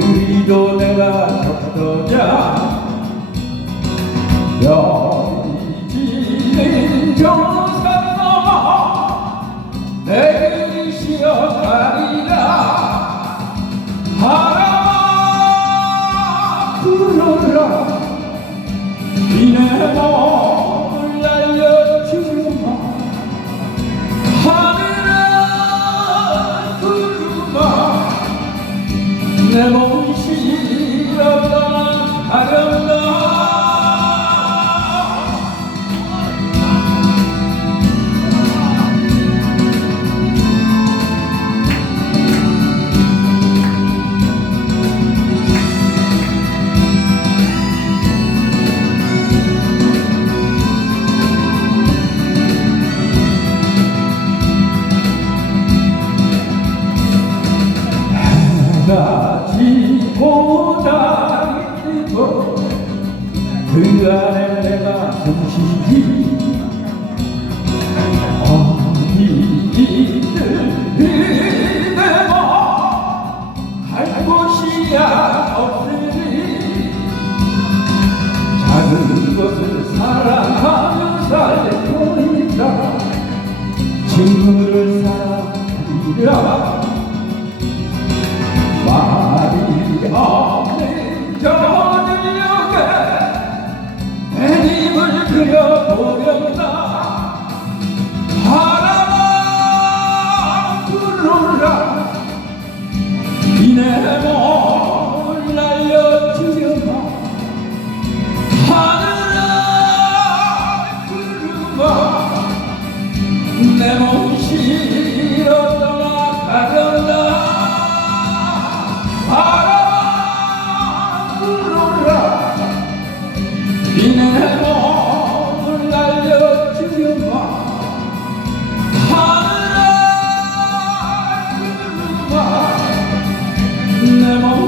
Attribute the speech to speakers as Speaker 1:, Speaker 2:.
Speaker 1: 그리도 내가 적더냐? 여기 지는 정산 넘어 내 글씨여 가리라. 바람아 불어라 내 몸이 가렵다 해가 지 고 다니고 그 안에 내가 숨쉬기 어디 있는 내몸갈 곳이야 없으니. 작은 것을 사랑하며 살고 있다. 친구를 사랑하리라 내몸 실어 떠나가련다. 바람아 불어라 이내 몸을 날려주려마 하늘아 구름아 내 몸